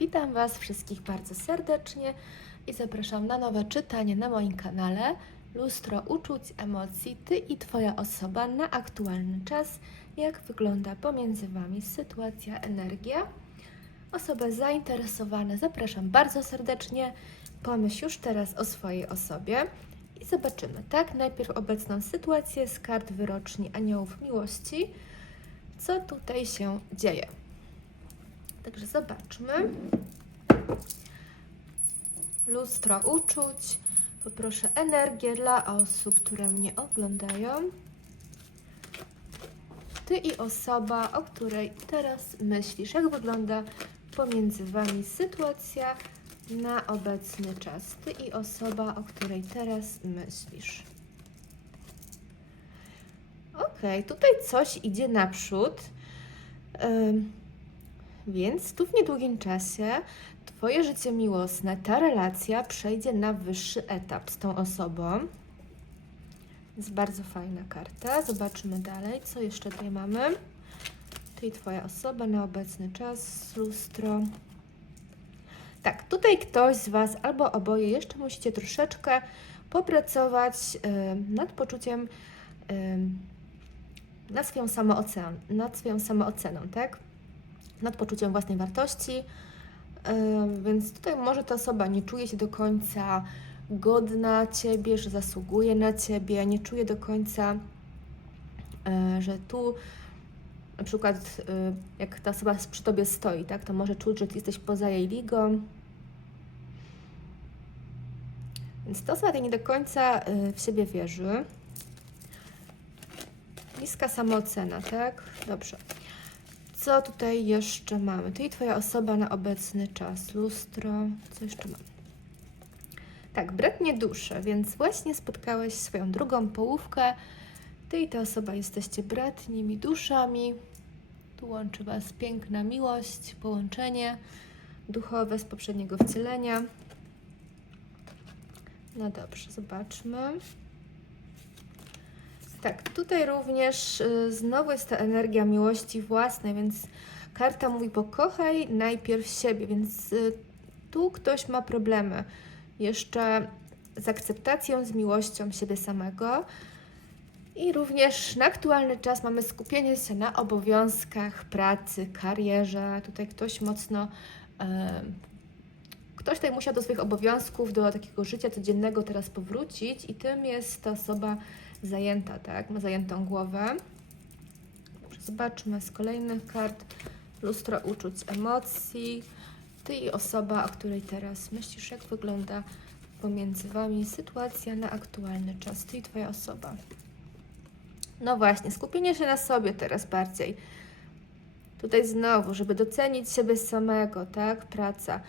Witam Was wszystkich bardzo serdecznie i zapraszam na nowe czytanie na moim kanale Lustro uczuć, emocji, Ty i Twoja osoba na aktualny czas. Jak wygląda pomiędzy Wami sytuacja, energia? Osoby zainteresowane zapraszam bardzo serdecznie. Pomyśl już teraz o swojej osobie i zobaczymy, tak? Najpierw obecną sytuację z kart wyroczni Aniołów Miłości. Co tutaj się dzieje? Także zobaczmy. Lustro uczuć. Poproszę energię dla osób, które mnie oglądają. Ty i osoba, o której teraz myślisz. Jak wygląda pomiędzy Wami sytuacja na obecny czas? Ty i osoba, o której teraz myślisz. Okej, tutaj coś idzie naprzód. Ym, więc tu w niedługim czasie Twoje życie miłosne, ta relacja przejdzie na wyższy etap z tą osobą. Jest bardzo fajna karta. Zobaczymy dalej, co jeszcze tutaj mamy. Ty i Twoja osoba na obecny czas, lustro. Tak, tutaj ktoś z Was albo oboje jeszcze musicie troszeczkę popracować ym, nad poczuciem, ym, nad swoją samooceną, nad swoją samooceną, tak? Nad poczuciem własnej wartości. Więc tutaj może ta osoba nie czuje się do końca godna Ciebie, że zasługuje na Ciebie, nie czuje do końca, yy, że tu na przykład yy, jak ta osoba przy Tobie stoi, tak, to może czuć, że Ty jesteś poza jej ligą. Więc ta osoba nie do końca yy, w siebie wierzy. Niska samoocena, tak? Dobrze. Co tutaj jeszcze mamy? Ty i Twoja osoba na obecny czas. Lustro. Co jeszcze mamy? Tak, bratnie dusze, więc właśnie spotkałeś swoją drugą połówkę. Ty i ta osoba jesteście bratnimi duszami. Tu łączy Was piękna miłość, połączenie duchowe z poprzedniego wcielenia. No dobrze, zobaczmy. Tak, tutaj również y, znowu jest ta energia miłości własnej, więc karta mówi pokochaj najpierw siebie, więc y, tu ktoś ma problemy jeszcze z akceptacją, z miłością siebie samego. I również na aktualny czas mamy skupienie się na obowiązkach, pracy, karierze. Tutaj ktoś mocno. e, ktoś tutaj musiał do swoich obowiązków, do takiego życia codziennego teraz powrócić, i tym jest ta osoba zajęta, tak? Ma zajętą głowę. Zobaczmy z kolejnych kart. Lustro uczuć, emocji. Ty i osoba, o której teraz myślisz, jak wygląda pomiędzy Wami sytuacja na aktualny czas. Ty i Twoja osoba. No właśnie, skupienie się na sobie teraz bardziej. Tutaj znowu, żeby docenić siebie samego, tak? Praca.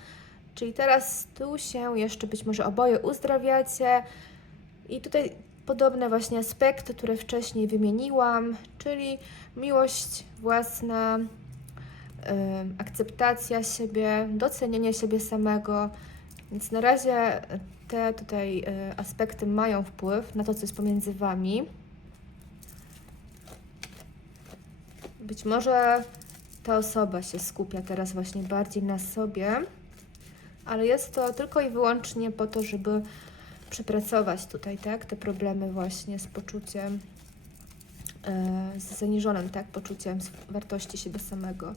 Czyli teraz tu się jeszcze być może oboje uzdrawiacie. I tutaj podobne właśnie aspekty, które wcześniej wymieniłam, czyli miłość własna, akceptacja siebie, docenienie siebie samego. Więc na razie te tutaj y, aspekty mają wpływ na to, co jest pomiędzy Wami. Być może ta osoba się skupia teraz właśnie bardziej na sobie, ale jest to tylko i wyłącznie po to, żeby przepracować tutaj, tak, te problemy właśnie z poczuciem, e, z zaniżonym, tak, poczuciem wartości siebie samego.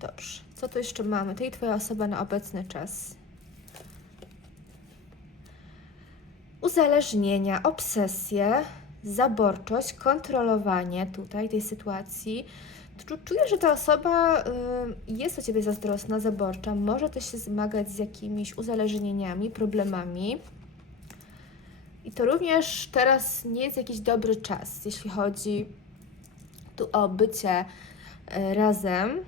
Dobrze, co tu jeszcze mamy? Ty i Twoja osoba na obecny czas. Uzależnienia, obsesje, zaborczość, kontrolowanie tutaj tej sytuacji. Czu- Czuję, że ta osoba y, jest o Ciebie zazdrosna, zaborcza, może też się zmagać z jakimiś uzależnieniami, problemami. I to również teraz nie jest jakiś dobry czas, jeśli chodzi tu o bycie e, razem.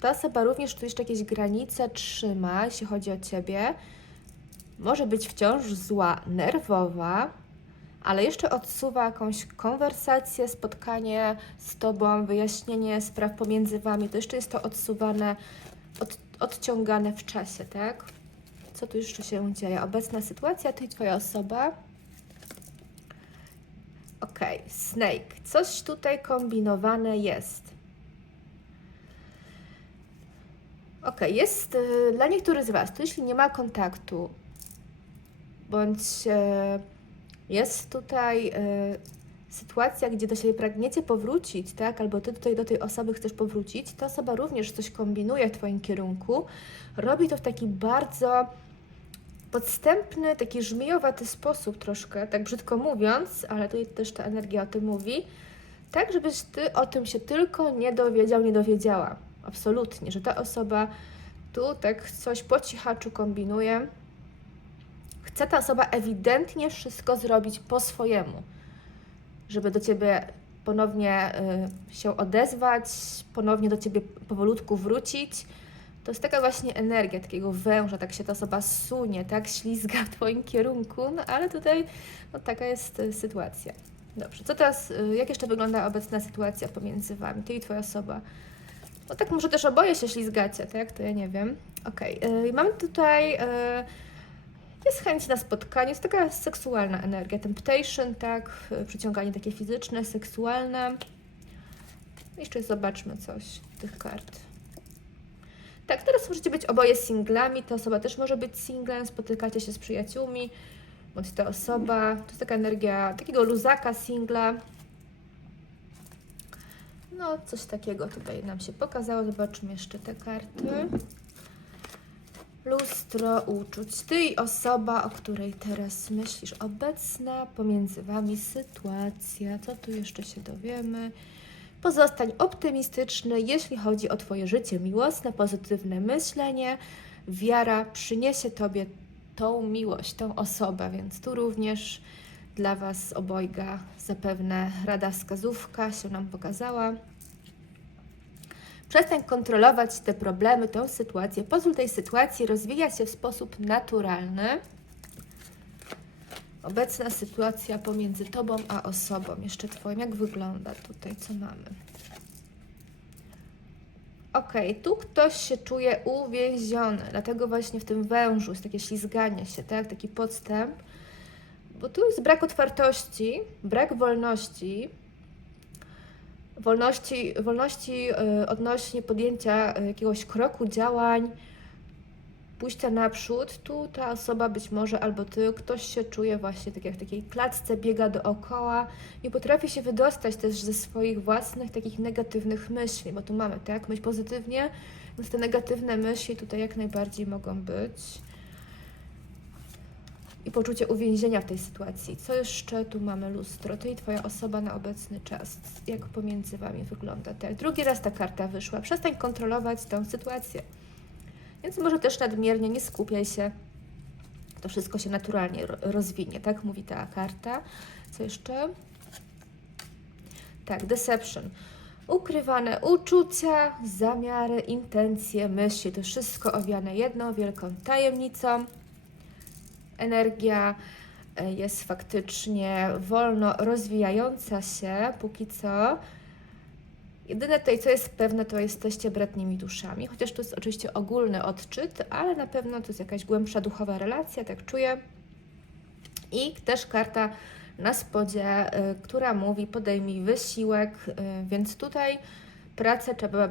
Ta osoba również tu jeszcze jakieś granice trzyma, jeśli chodzi o Ciebie. Może być wciąż zła, nerwowa, ale jeszcze odsuwa jakąś konwersację, spotkanie z Tobą, wyjaśnienie spraw pomiędzy Wami. To jeszcze jest to odsuwane, od, odciągane w czasie, tak? Co tu jeszcze się dzieje? Obecna sytuacja, Ty i Twoja osoba. Okej, Snake. Coś tutaj kombinowane jest. Ok, jest y, dla niektórych z Was, to jeśli nie ma kontaktu, bądź e, jest tutaj e, sytuacja, gdzie do siebie pragniecie powrócić, tak, albo Ty tutaj do tej osoby chcesz powrócić, ta osoba również coś kombinuje w Twoim kierunku, robi to w taki bardzo podstępny, taki żmijowaty sposób troszkę, tak brzydko mówiąc, ale tutaj też ta energia o tym mówi, tak żebyś Ty o tym się tylko nie dowiedział, nie dowiedziała. Absolutnie, że ta osoba tu tak coś po cichaczu kombinuje. Chce ta osoba ewidentnie wszystko zrobić po swojemu, żeby do Ciebie ponownie y, się odezwać, ponownie do Ciebie powolutku wrócić. To jest taka właśnie energia takiego węża, tak się ta osoba sunie, tak ślizga w Twoim kierunku, no ale tutaj no, taka jest y, sytuacja. Dobrze, co teraz, y, jak jeszcze wygląda obecna sytuacja pomiędzy Wami, Ty i Twoja osoba? No tak, może też oboje się ślizgacie, tak? To ja nie wiem. Okej, okay. mamy tutaj, jest chęć na spotkanie, jest taka seksualna energia, temptation, tak? Przyciąganie takie fizyczne, seksualne. Jeszcze zobaczmy coś tych kart. Tak, teraz możecie być oboje singlami, ta osoba też może być singlem, spotykacie się z przyjaciółmi, bądź ta osoba, to jest taka energia takiego luzaka, singla. No, coś takiego tutaj nam się pokazało. Zobaczmy jeszcze te karty. Lustro uczuć. Ty i osoba, o której teraz myślisz. Obecna pomiędzy Wami sytuacja. Co tu jeszcze się dowiemy? Pozostań optymistyczny, jeśli chodzi o Twoje życie miłosne, pozytywne myślenie. Wiara przyniesie Tobie tą miłość, tą osobę, więc tu również dla Was obojga zapewne rada wskazówka się nam pokazała. Przestań kontrolować te problemy, tę sytuację. Pozwól tej sytuacji rozwijać się w sposób naturalny. Obecna sytuacja pomiędzy Tobą a osobą, jeszcze Twoim, jak wygląda tutaj, co mamy? Ok, tu ktoś się czuje uwięziony, dlatego właśnie w tym wężu jest takie ślizganie się, tak? taki podstęp, bo tu jest brak otwartości, brak wolności, wolności, wolności y, odnośnie podjęcia y, jakiegoś kroku, działań, pójścia naprzód. Tu ta osoba być może albo ty, ktoś się czuje właśnie tak jak w takiej klatce, biega dookoła i potrafi się wydostać też ze swoich własnych takich negatywnych myśli, bo tu mamy, tak, myśl pozytywnie, więc te negatywne myśli tutaj jak najbardziej mogą być. I poczucie uwięzienia w tej sytuacji. Co jeszcze tu mamy lustro? Ty i Twoja osoba na obecny czas. Jak pomiędzy Wami wygląda? Tak, drugi raz ta karta wyszła. Przestań kontrolować tę sytuację. Więc może też nadmiernie nie skupiaj się. To wszystko się naturalnie rozwinie, tak mówi ta karta. Co jeszcze? Tak, deception. Ukrywane uczucia, zamiary, intencje, myśli, to wszystko owiane jedną wielką tajemnicą. Energia e, jest faktycznie wolno rozwijająca się póki co. Jedyne tutaj, co jest pewne, to jesteście bratnimi duszami, chociaż to jest oczywiście ogólny odczyt, ale na pewno to jest jakaś głębsza duchowa relacja, tak czuję. I też karta na spodzie, y, która mówi podejmij wysiłek, y, więc tutaj pracę trzeba,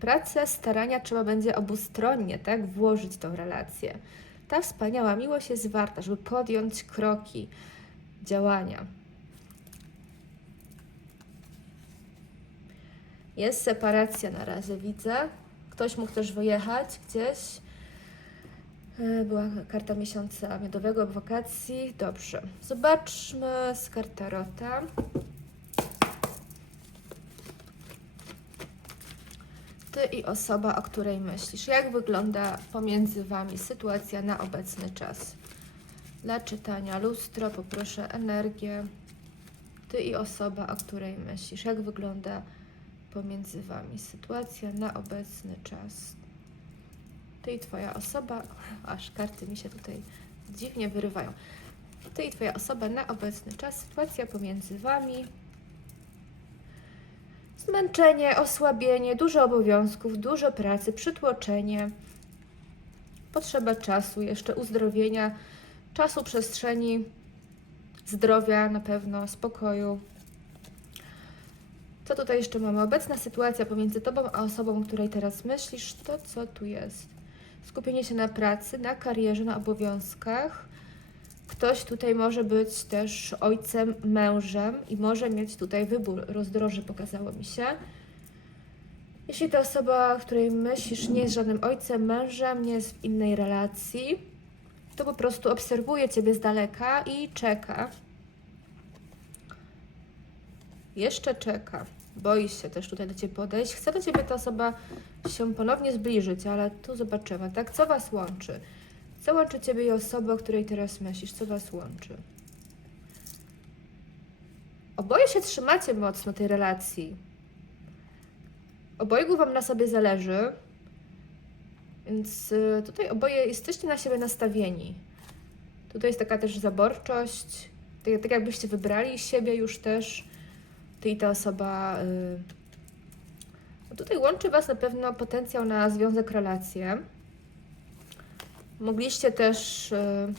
pracę, starania trzeba będzie obustronnie, tak, włożyć tą relację. Ta wspaniała miłość jest warta, żeby podjąć kroki, działania. Jest separacja na razie, widzę. Ktoś mógł też wyjechać gdzieś. E, była karta miesiąca miodowego wakacji. Dobrze. Zobaczmy z kartarota. Ty i osoba, o której myślisz. Jak wygląda pomiędzy Wami sytuacja na obecny czas? Dla czytania lustro poproszę energię. Ty i osoba, o której myślisz. Jak wygląda pomiędzy Wami. Sytuacja na obecny czas. Ty i Twoja osoba, aż karty mi się tutaj dziwnie wyrywają. Ty i Twoja osoba na obecny czas. Sytuacja pomiędzy Wami. Zmęczenie, osłabienie, dużo obowiązków, dużo pracy, przytłoczenie. Potrzeba czasu, jeszcze uzdrowienia, czasu, przestrzeni, zdrowia na pewno, spokoju, Co tutaj jeszcze mamy? Obecna sytuacja pomiędzy Tobą a osobą, której teraz myślisz, to co tu jest? Skupienie się na pracy, na karierze, na obowiązkach. Ktoś tutaj może być też ojcem, mężem i może mieć tutaj wybór. Rozdroże pokazało mi się. Jeśli ta osoba, której myślisz, nie jest żadnym ojcem, mężem, nie jest w innej relacji, to po prostu obserwuje Ciebie z daleka i czeka. Jeszcze czeka. Boi się też tutaj do Ciebie podejść. Chce do Ciebie ta osoba się ponownie zbliżyć, ale tu zobaczymy, tak? Co Was łączy? Co łączy Ciebie i osobę, o której teraz myślisz? Co Was łączy? Oboje się trzymacie mocno tej relacji. Obojgu Wam na sobie zależy, więc y, tutaj oboje jesteście na siebie nastawieni. Tutaj jest taka też zaborczość, tak, tak jakbyście wybrali siebie już też, ty i ta osoba. Y, no tutaj łączy Was na pewno potencjał na związek, relacje. Mogliście też y,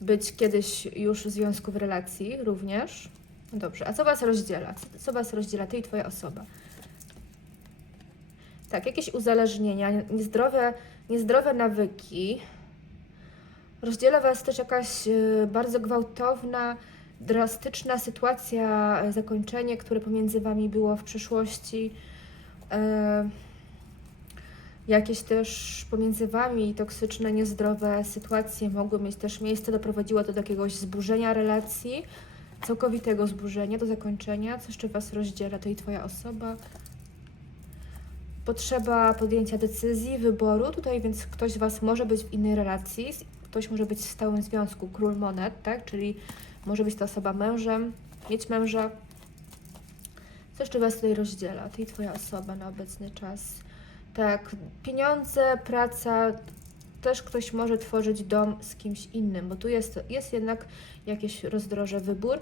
być kiedyś już w związku, w relacji również. Dobrze, a co Was rozdziela? Co- Co Was rozdziela, Ty i Twoja osoba? Tak, jakieś uzależnienia, niezdrowe, niezdrowe nawyki. Rozdziela Was też jakaś y, bardzo gwałtowna, drastyczna sytuacja, e, zakończenie, które pomiędzy Wami było w przeszłości. E, jakieś też pomiędzy Wami toksyczne, niezdrowe sytuacje mogły mieć też miejsce, doprowadziło to do jakiegoś zburzenia relacji, całkowitego zburzenia, do zakończenia. Co jeszcze Was rozdziela, to i Twoja osoba potrzeba podjęcia decyzji, wyboru. Tutaj więc ktoś z Was może być w innej relacji, ktoś może być w stałym związku, król monet, tak? Czyli może być ta osoba mężem, mieć męża. Co jeszcze Was tutaj rozdziela? Ty i Twoja osoba na obecny czas. Tak, pieniądze, praca, też ktoś może tworzyć dom z kimś innym, bo tu jest, jest jednak jakieś rozdroże, wybór.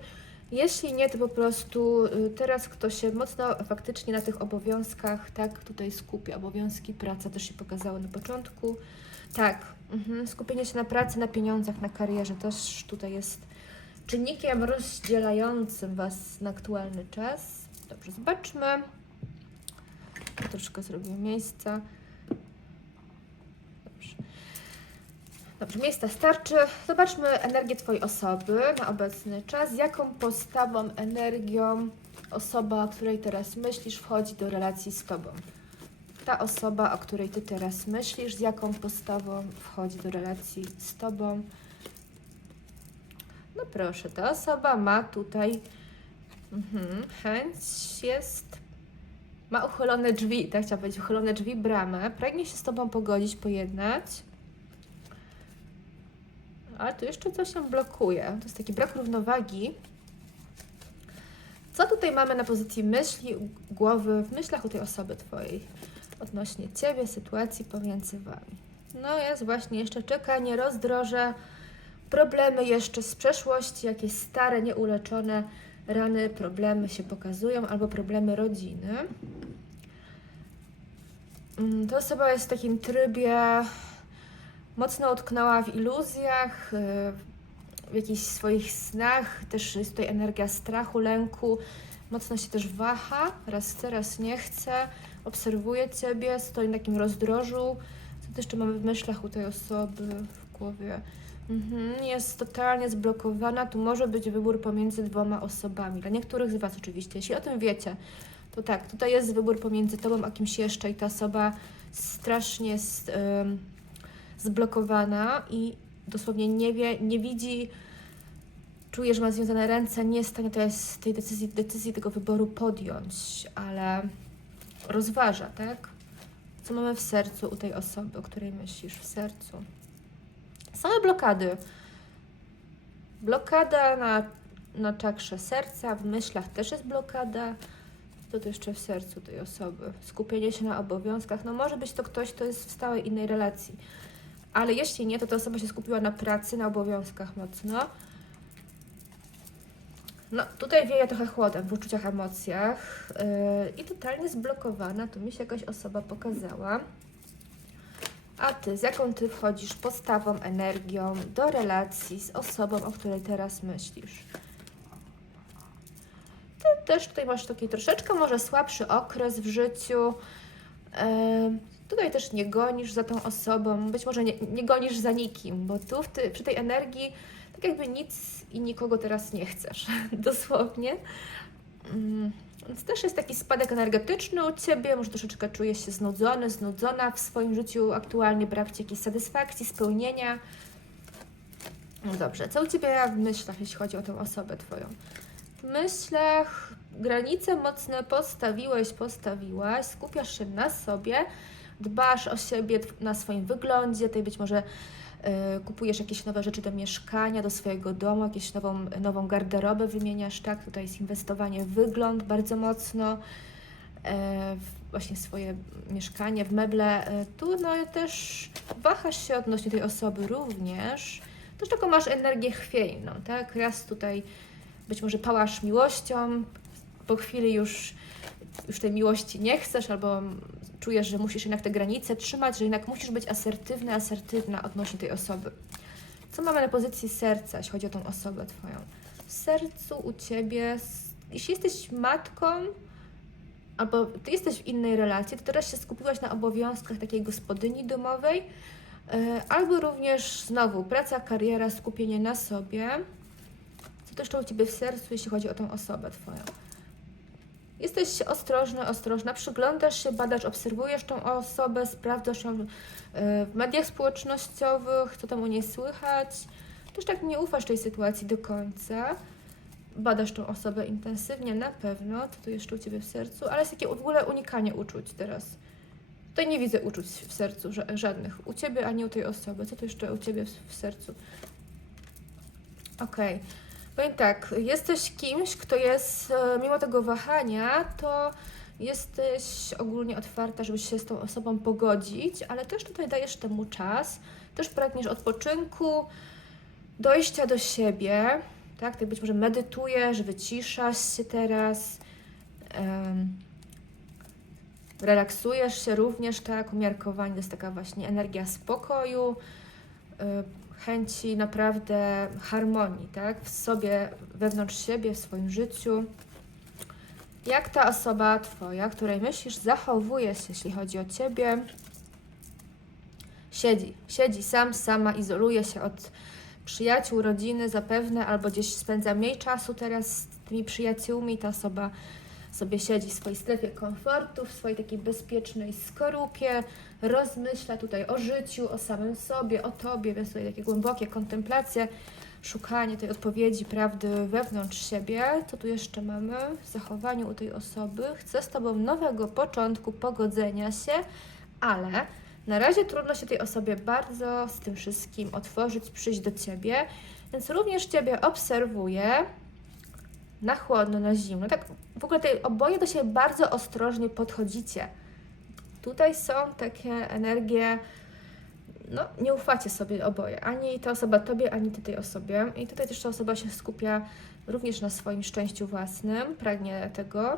Jeśli nie, to po prostu y, teraz ktoś się mocno faktycznie na tych obowiązkach, tak, tutaj skupia. Obowiązki, praca też się pokazało na początku. Tak, mhm, skupienie się na pracy, na pieniądzach, na karierze też tutaj jest czynnikiem rozdzielającym Was na aktualny czas. Dobrze, zobaczmy. Troszkę zrobimy miejsca. Dobrze. Dobrze, miejsca starczy. Zobaczmy energię Twojej osoby na obecny czas. Jaką postawą, energią osoba, o której teraz myślisz, wchodzi do relacji z Tobą? Ta osoba, o której Ty teraz myślisz, z jaką postawą wchodzi do relacji z Tobą? No proszę, ta osoba ma tutaj mhm, chęć, jest, ma uchylone drzwi, tak chciałam powiedzieć, uchylone drzwi, bramę, pragnie się z Tobą pogodzić, pojednać. Ale tu jeszcze coś się blokuje. To jest taki brak równowagi. Co tutaj mamy na pozycji myśli, głowy, w myślach u tej osoby Twojej odnośnie Ciebie, sytuacji pomiędzy Wami? No jest właśnie jeszcze czekanie, rozdroże, problemy jeszcze z przeszłości, jakieś stare, nieuleczone rany, problemy się pokazują, albo problemy rodziny. Mm, Ta osoba jest w takim trybie mocno utknęła w iluzjach, y, w jakichś swoich snach, też jest tutaj energia strachu, lęku, mocno się też waha, raz chce, raz nie chce, obserwuje Ciebie, stoi na takim rozdrożu. Co też jeszcze mamy w myślach u tej osoby, w głowie? Mhm, jest totalnie zblokowana, tu może być wybór pomiędzy dwoma osobami. Dla niektórych z Was oczywiście, jeśli o tym wiecie, to tak, tutaj jest wybór pomiędzy Tobą a kimś jeszcze i ta osoba strasznie jest... zblokowana i dosłownie nie wie, nie widzi, czuje, że ma związane ręce, nie jest w stanie tej decyzji, decyzji tego wyboru podjąć, ale rozważa, tak? Co mamy w sercu u tej osoby, o której myślisz, w sercu? Same blokady. Blokada na, na czakrze serca, w myślach też jest blokada. Co to jeszcze w sercu tej osoby? Skupienie się na obowiązkach. No może być to ktoś, kto jest w stałej innej relacji. Ale jeśli nie, to ta osoba się skupiła na pracy, na obowiązkach mocno. No, tutaj wieje trochę chłodem w uczuciach, emocjach yy, i totalnie zblokowana. Tu mi się jakaś osoba pokazała. A ty, z jaką ty wchodzisz postawą, energią do relacji z osobą, o której teraz myślisz? Ty też tutaj masz taki troszeczkę może słabszy okres w życiu. E, tutaj też nie gonisz za tą osobą, być może nie, nie gonisz za nikim, bo tu ty, przy tej energii tak jakby nic i nikogo teraz nie chcesz, dosłownie. Mm, Więc też jest taki spadek energetyczny u Ciebie, może troszeczkę czujesz się znudzony, znudzona w swoim życiu aktualnie, brak Ci jakiejś satysfakcji, spełnienia. No dobrze, co u Ciebie w myślach, jeśli chodzi o tę osobę Twoją? W myślach granice mocne postawiłeś, postawiłaś, skupiasz się na sobie, dbasz o siebie, na swoim wyglądzie, tutaj być może kupujesz jakieś nowe rzeczy do mieszkania, do swojego domu, jakąś nową, nową garderobę wymieniasz, tak? Tutaj jest inwestowanie w wygląd bardzo mocno, e, w właśnie swoje mieszkanie, w meble. E, Tu no też wahasz się odnośnie tej osoby również. Też taką masz energię chwiejną, tak? Raz tutaj być może pałasz miłością, po chwili już, już tej miłości nie chcesz, albo czujesz, że musisz jednak te granice trzymać, że jednak musisz być asertywny, asertywna odnośnie tej osoby. Co mamy na pozycji serca, jeśli chodzi o tą osobę Twoją? W sercu u Ciebie, jeśli jesteś matką, albo Ty jesteś w innej relacji, to teraz się skupiłaś na obowiązkach takiej gospodyni domowej, e, albo również znowu praca, kariera, skupienie na sobie. Co to u Ciebie w sercu, jeśli chodzi o tą osobę Twoją? Jesteś ostrożny, ostrożna, przyglądasz się, badasz, obserwujesz tą osobę, sprawdzasz ją e, w mediach społecznościowych, co tam u niej słychać. Też tak nie ufasz tej sytuacji do końca. Badasz tą osobę intensywnie, na pewno, co tu jeszcze u Ciebie w sercu, ale jest takie w ogóle unikanie uczuć teraz. Tutaj nie widzę uczuć w sercu ża- żadnych. U Ciebie, ani u tej osoby. Co tu jeszcze u Ciebie w, sercu? Okej. Powiem tak, jesteś kimś, kto jest, e, mimo tego wahania, to jesteś ogólnie otwarta, żeby się z tą osobą pogodzić, ale też tutaj dajesz temu czas, też pragniesz odpoczynku, dojścia do siebie, tak? Tak być może medytujesz, wyciszasz się teraz, em, relaksujesz się również, tak? Umiarkowanie to jest taka właśnie energia spokoju, chęci naprawdę harmonii, tak? W sobie, wewnątrz siebie, w swoim życiu. Jak ta osoba Twoja, której myślisz, zachowuje się, jeśli chodzi o Ciebie? Siedzi, siedzi sam, sama, izoluje się od przyjaciół, rodziny zapewne, albo gdzieś spędza mniej czasu teraz z tymi przyjaciółmi. Ta osoba sobie siedzi w swojej strefie komfortu, w swojej takiej bezpiecznej skorupie, rozmyśla tutaj o życiu, o samym sobie, o Tobie, więc tutaj takie głębokie kontemplacje, szukanie tej odpowiedzi, prawdy wewnątrz siebie. Co tu jeszcze mamy w zachowaniu u tej osoby? Chce z Tobą nowego początku, pogodzenia się, ale na razie trudno się tej osobie bardzo z tym wszystkim otworzyć, przyjść do Ciebie, więc również Ciebie obserwuję na chłodno, na zimno. Tak w ogóle tej oboje do siebie bardzo ostrożnie podchodzicie. Tutaj są takie energie, no nie ufacie sobie oboje, ani ta osoba Tobie, ani Ty tej osobie. I tutaj też ta osoba się skupia również na swoim szczęściu własnym, pragnie tego.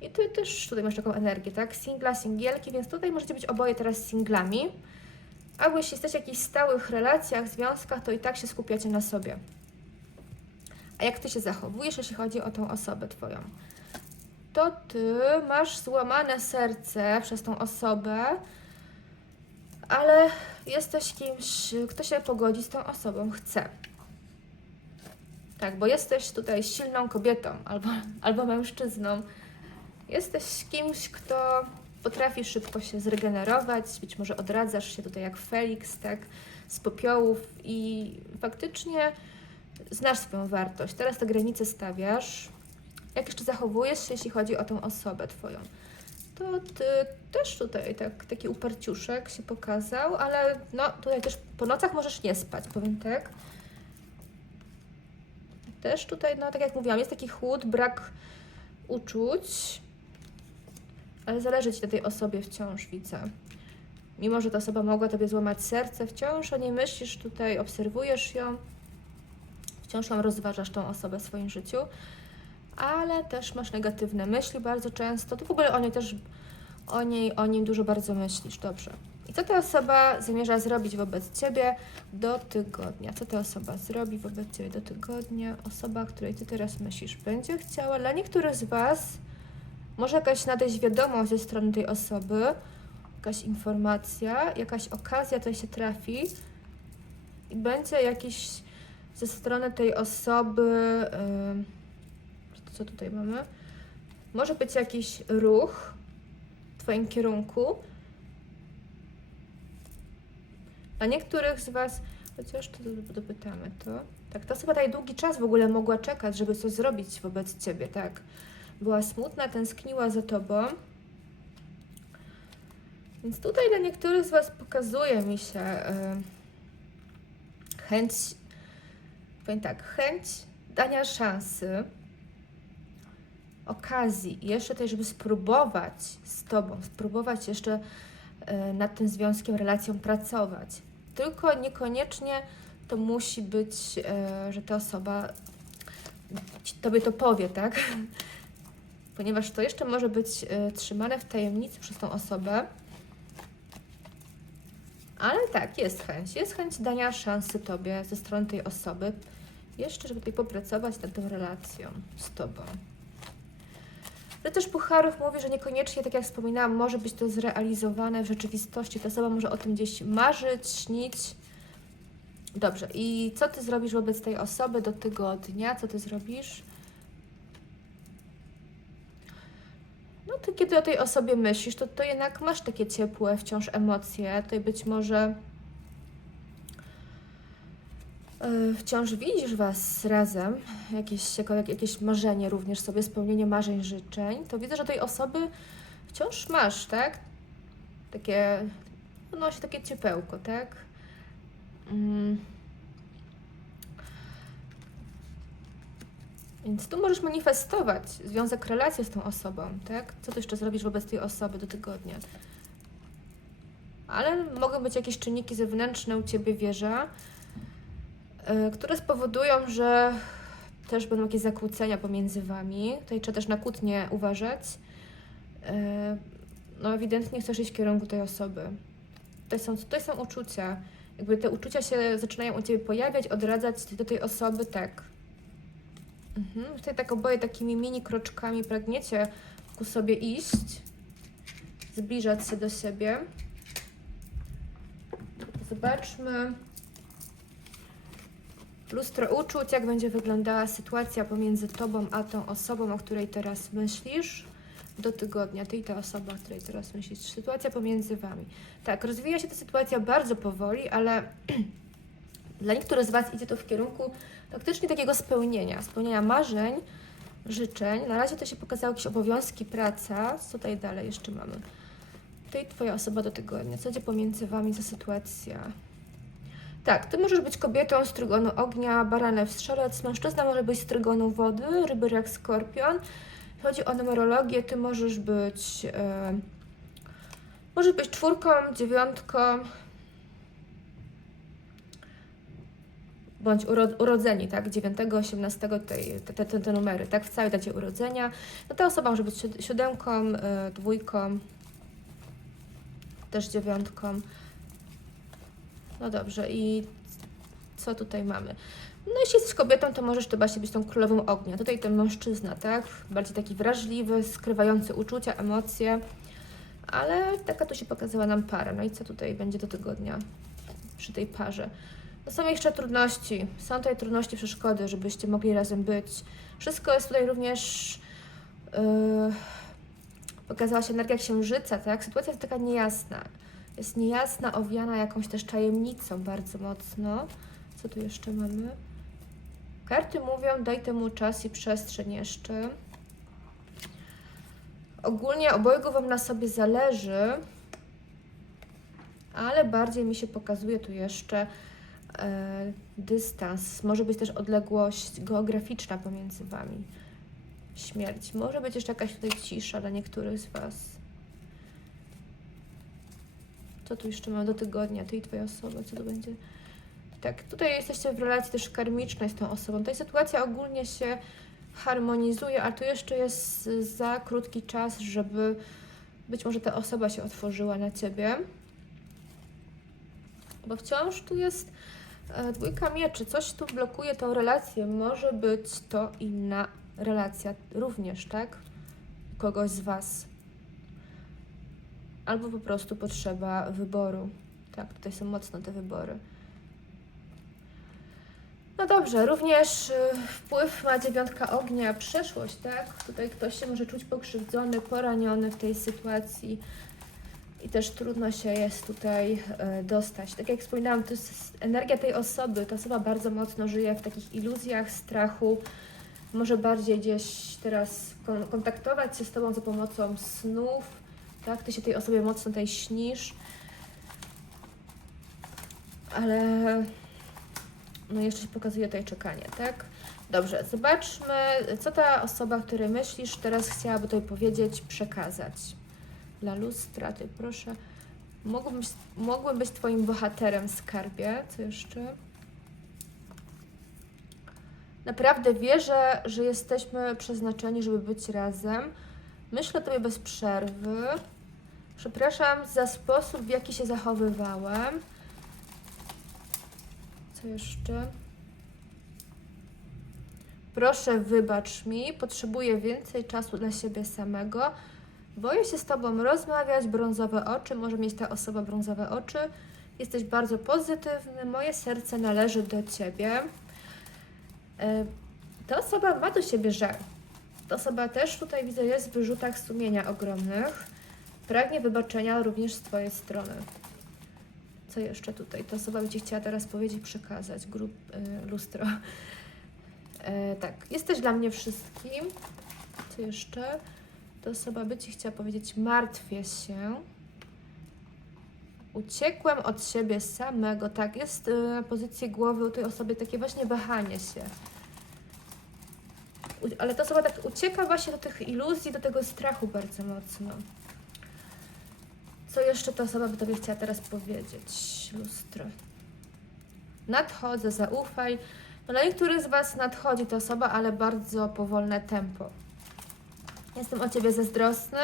I Ty też tutaj masz taką energię, tak? Singla, singielki, więc tutaj możecie być oboje teraz singlami. Albo jeśli jesteście w jakichś stałych relacjach, związkach, to i tak się skupiacie na sobie. A jak Ty się zachowujesz, jeśli chodzi o tą osobę Twoją? To Ty masz złamane serce przez tą osobę, ale jesteś kimś, kto się pogodzi z tą osobą, chce. Tak, bo jesteś tutaj silną kobietą albo, albo mężczyzną. Jesteś kimś, kto potrafi szybko się zregenerować, być może odradzasz się tutaj jak Felix, tak, z popiołów i faktycznie znasz swoją wartość. Teraz te granice stawiasz. Jak jeszcze zachowujesz się, jeśli chodzi o tą osobę Twoją? To Ty też tutaj tak, taki uparciuszek się pokazał, ale no tutaj też po nocach możesz nie spać, powiem tak. Też tutaj, no tak jak mówiłam, jest taki chłód, brak uczuć, ale zależy Ci na tej osobie wciąż, widzę. Mimo, że ta osoba mogła Tobie złamać serce, wciąż o niej myślisz tutaj, obserwujesz ją, wciąż tam rozważasz tą osobę w swoim życiu, ale też masz negatywne myśli bardzo często. Ty w ogóle o niej też, o niej, o nim dużo bardzo myślisz, dobrze. I co ta osoba zamierza zrobić wobec Ciebie do tygodnia? Co ta osoba zrobi wobec Ciebie do tygodnia? Osoba, której Ty teraz myślisz, będzie chciała. Dla niektórych z Was może jakaś nadejść wiadomość ze strony tej osoby, jakaś informacja, jakaś okazja to się trafi i będzie jakiś ze strony tej osoby. ym, co tutaj mamy? Może być jakiś ruch w Twoim kierunku. Dla niektórych z Was, chociaż to dopytamy to. Tak, ta osoba tutaj długi czas w ogóle mogła czekać, żeby coś zrobić wobec Ciebie, tak. Była smutna, tęskniła za Tobą. Więc tutaj dla niektórych z Was pokazuje mi się e, chęć, powiem tak, chęć dania szansy, okazji, jeszcze też, żeby spróbować z Tobą, spróbować jeszcze e, nad tym związkiem, relacją pracować. Tylko niekoniecznie to musi być, e, że ta osoba Tobie to powie, tak? Ponieważ to jeszcze może być e, trzymane w tajemnicy przez tą osobę. Ale tak, jest chęć. Jest chęć dania szansy Tobie ze strony tej osoby. Jeszcze, żeby popracować nad tą relacją z Tobą. Ale też Pucharów mówi, że niekoniecznie, tak jak wspominałam, może być to zrealizowane w rzeczywistości. Ta osoba może o tym gdzieś marzyć, śnić. Dobrze, i co Ty zrobisz wobec tej osoby do tygodnia? Co Ty zrobisz? No to kiedy o tej osobie myślisz, to, to jednak masz takie ciepłe wciąż emocje. Tutaj być może wciąż widzisz Was razem, jakieś, jako, jak, jakieś marzenie również sobie, spełnienie marzeń, życzeń. To widzę, że tej osoby wciąż masz, tak? Takie, no się takie ciepełko, tak? Mm. Więc tu możesz manifestować związek, relację z tą osobą, tak? Co ty jeszcze zrobisz wobec tej osoby do tygodnia? Ale mogą być jakieś czynniki zewnętrzne u ciebie, wieża, które spowodują, że też będą jakieś zakłócenia pomiędzy wami. Tutaj trzeba też na kłótnie uważać. Yy, no ewidentnie chcesz iść w kierunku tej osoby. Tutaj są, tutaj są uczucia. Jakby te uczucia się zaczynają u ciebie pojawiać, odradzać do tej osoby, tak. Mhm. Tutaj tak oboje takimi mini kroczkami pragniecie ku sobie iść, zbliżać się do siebie. Zobaczmy lustro uczuć, jak będzie wyglądała sytuacja pomiędzy tobą a tą osobą, o której teraz myślisz do tygodnia, ty i ta osoba, o której teraz myślisz. Sytuacja pomiędzy wami. Tak, rozwija się ta sytuacja bardzo powoli, ale dla niektórych z Was idzie to w kierunku faktycznie takiego spełnienia, spełnienia marzeń, życzeń. Na razie to się pokazało jakieś obowiązki, praca. Co tutaj dalej jeszcze mamy? Tutaj Twoja osoba do tygodnia. Co będzie pomiędzy Wami za sytuacja? Tak, Ty możesz być kobietą z trygonu ognia, baranem strzelec, mężczyzna może być z trygonu wody, ryby jak skorpion. Chodzi o numerologię, Ty możesz być... E, możesz być czwórką, dziewiątką, bądź uro, urodzeni, tak, 9, 18, tej, te, te, te numery, tak, w całej dacie urodzenia. No ta osoba może być siód- siódemką, y, dwójką, też dziewiątką. No dobrze, i co tutaj mamy? No jeśli jesteś kobietą, to możesz to właśnie być tą królową ognia. Tutaj ten mężczyzna, tak, bardziej taki wrażliwy, skrywający uczucia, emocje, ale taka tu się pokazała nam para. No i co tutaj będzie do tygodnia przy tej parze? No Są jeszcze trudności, są tutaj trudności, przeszkody, żebyście mogli razem być. Wszystko jest tutaj również. Yy, pokazała się energia księżyca, tak? Sytuacja jest taka niejasna. Jest niejasna, owiana jakąś też tajemnicą bardzo mocno. Co tu jeszcze mamy? Karty mówią, daj temu czas i przestrzeń jeszcze. Ogólnie obojgu Wam na sobie zależy, ale bardziej mi się pokazuje tu jeszcze e, dystans, może być też odległość geograficzna pomiędzy Wami. Śmierć. Może być jeszcze jakaś tutaj cisza dla niektórych z Was. Co tu jeszcze mamy do tygodnia? Ty i Twoja osoba, co to będzie? Tak, tutaj jesteście w relacji też karmicznej z tą osobą. Ta sytuacja ogólnie się harmonizuje, a tu jeszcze jest za krótki czas, żeby być może ta osoba się otworzyła na Ciebie. Bo wciąż tu jest e, dwójka mieczy. Coś tu blokuje tą relację. Może być to inna relacja również, tak? Kogoś z Was. Albo po prostu potrzeba wyboru. Tak, tutaj są mocno te wybory. No dobrze, również y, wpływ ma dziewiątka ognia, przeszłość, tak? Tutaj ktoś się może czuć pokrzywdzony, poraniony w tej sytuacji i też trudno się jest tutaj e, dostać. Tak jak wspominałam, to jest energia tej osoby. Ta osoba bardzo mocno żyje w takich iluzjach, strachu. Może bardziej gdzieś teraz kon- kontaktować się z Tobą za pomocą snów, tak? Ty się tej osobie mocno tutaj śnisz. Ale no jeszcze się pokazuje tutaj czekanie, tak? Dobrze, zobaczmy, co ta osoba, o której myślisz, teraz chciałaby tutaj powiedzieć, przekazać. Dla lustra, ty proszę. Mogłem być Twoim bohaterem, skarbie. Co jeszcze? Naprawdę wierzę, że jesteśmy przeznaczeni, żeby być razem. Myślę o Tobie bez przerwy. Przepraszam za sposób, w jaki się zachowywałem. Co jeszcze? Proszę, wybacz mi, potrzebuję więcej czasu dla siebie samego. Boję się z Tobą rozmawiać, brązowe oczy, może mieć ta osoba brązowe oczy. Jesteś bardzo pozytywny, moje serce należy do Ciebie. E, Ta osoba ma do siebie żal. Ta osoba też tutaj widzę jest w wyrzutach sumienia ogromnych. Pragnie wybaczenia również z Twojej strony. Co jeszcze tutaj? Ta osoba Ci chciała teraz powiedzieć, przekazać, grup, y, lustro. E, tak, jesteś dla mnie wszystkim. Co jeszcze? Ta osoba by Ci chciała powiedzieć, martwię się. Uciekłem od siebie samego. Tak, jest y, na pozycji głowy u tej osoby takie właśnie wahanie się. Ale ta osoba tak ucieka właśnie do tych iluzji, do tego strachu bardzo mocno. Co jeszcze ta osoba by Tobie chciała teraz powiedzieć? Lustro. Nadchodzę, zaufaj. No dla niektórych z Was nadchodzi ta osoba, ale bardzo powolne tempo. Jestem o Ciebie zazdrosny.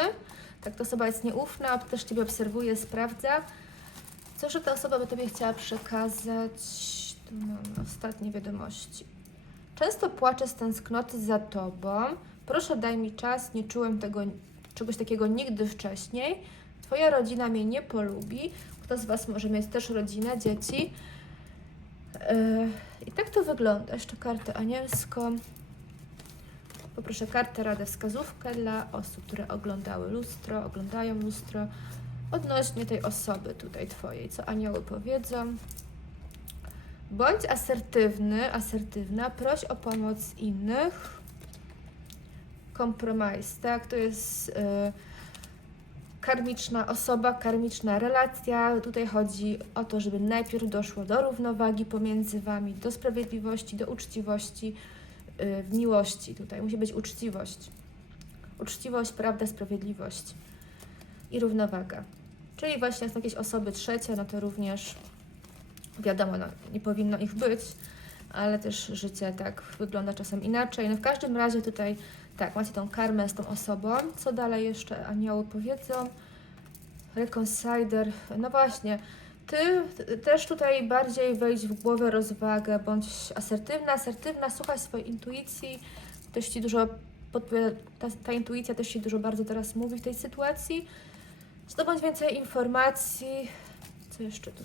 Tak, ta osoba jest nieufna, też Ciebie obserwuje, sprawdza. Co jeszcze ta osoba by Tobie chciała przekazać? Tu mam ostatnie wiadomości. Często płaczę z tęsknoty za Tobą. Proszę daj mi czas, nie czułem tego, czegoś takiego nigdy wcześniej. Twoja rodzina mnie nie polubi. Kto z Was może mieć też rodzinę, dzieci? Yy, I tak to wygląda. Jeszcze kartę anielską. Poproszę kartę, radę, wskazówkę dla osób, które oglądały lustro, oglądają lustro, odnośnie tej osoby tutaj Twojej. Co anioły powiedzą? Bądź asertywny, asertywna, proś o pomoc innych. Kompromis, tak? To jest y, karmiczna osoba, karmiczna relacja. Tutaj chodzi o to, żeby najpierw doszło do równowagi pomiędzy Wami, do sprawiedliwości, do uczciwości y, w miłości. Tutaj musi być uczciwość. Uczciwość, prawda, sprawiedliwość i równowaga. Czyli właśnie są jakieś osoby trzecie, no to również wiadomo, no, nie powinno ich być, ale też życie tak wygląda czasem inaczej. No w każdym razie tutaj tak, macie tą karmę z tą osobą. Co dalej jeszcze anioły powiedzą? Reconciler. No właśnie, ty też tutaj bardziej wejdź w głowę rozwagę, bądź asertywna, asertywna, słuchaj swojej intuicji. Też ci dużo podpowiada, ta, ta intuicja też ci dużo bardzo teraz mówi w tej sytuacji. Zdobądź więcej informacji. Co jeszcze tu?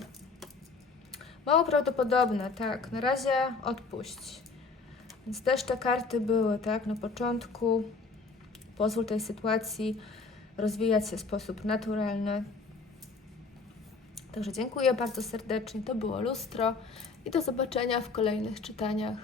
Mało prawdopodobne, tak. Na razie odpuść. Więc też te karty były, tak, na początku. Pozwól tej sytuacji rozwijać się w sposób naturalny. Także dziękuję bardzo serdecznie. To było lustro i do zobaczenia w kolejnych czytaniach.